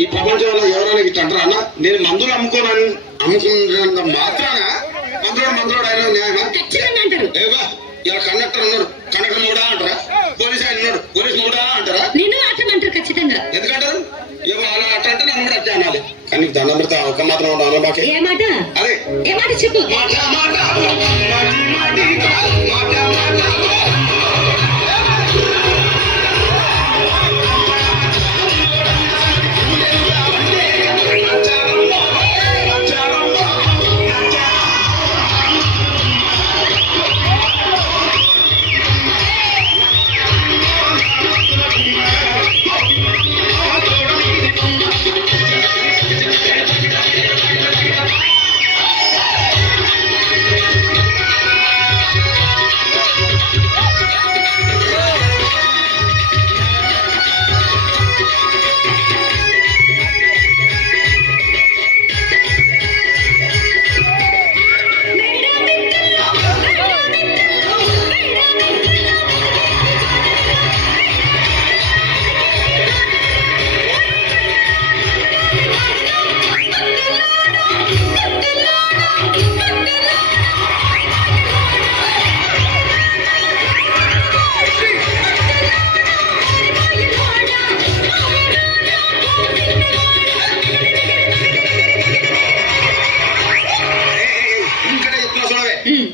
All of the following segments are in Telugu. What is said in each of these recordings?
ఈ ప్రపంచంలో ఎవరైనా ఇట్లా అంటారా అన్న? నేను మందులు అమ్ముకున్నంత మాత్రాన మందులోడు ఆయన న్యాయమా? ఏవా ఇలా కండక్టర్ ఉన్నాడు, కండక్టర్ మూడా అంటారా? పోలీస్ ఆయన ఉన్నాడు, పోలీస్ మూడా అంటారా? ఖచ్చితంగా ఎందుకంటారు? ఏమో అలా అట్లా అంటే నన్ను కూడా అట్లా అనాలి. కానీ దండం పెడతా ఒక మాత్రం ఉండాలి మాకే. అదే చెప్పు.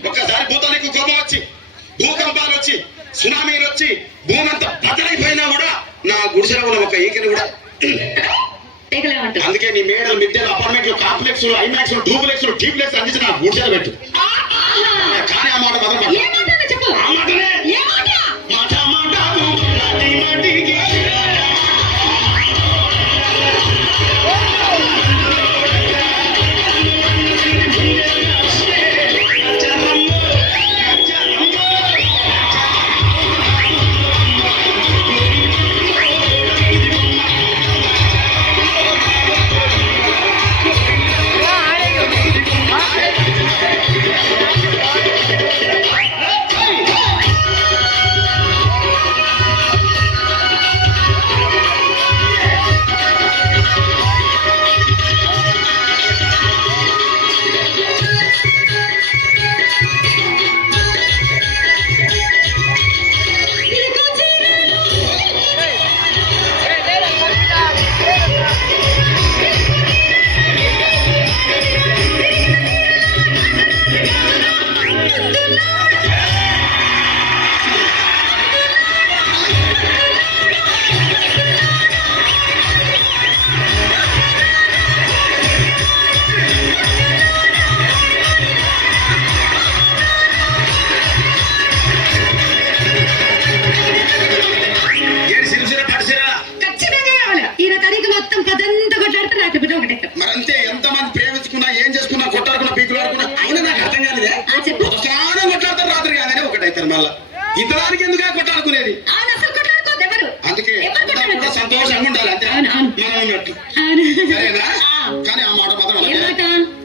ఒక్కసారి భూతానికి కోపం వచ్చి భూకంపాలు వచ్చి సునామీలు వచ్చి భూమంతా బదలైపోయినా కూడా నా గుడిసెలో ఉన్న ఒక ఈకని కూడా అందుకే నీ మేడలు మిద్దెలు అపార్ట్మెంట్లు కాంప్లెక్స్ ఐమాక్స్ డూప్లెక్స్ టీప్లెక్స్ అందించి నా గుడిసెలో పెట్టు. కానీ ఆ మాట మాత్రం ఆ మాటనే మరంతే. ఎంతమంది ప్రేమించుకున్నా ఏం చేసుకున్నా కొట్టాడుకున్నా పీకులు ఆడుకున్నా అయినా నాకు అర్థం కాలేదే. చాలా కొట్లాడతారు రాత్రి కాదని ఒకటైతారు మళ్ళా. ఇంతదానికి ఎందుకు కొట్టాడుకునేది? అందుకే సంతోషంగా ఉండాలి అంతే మనం ఉన్నట్టు. సరేనా? కానీ ఆ మాట మాత్రం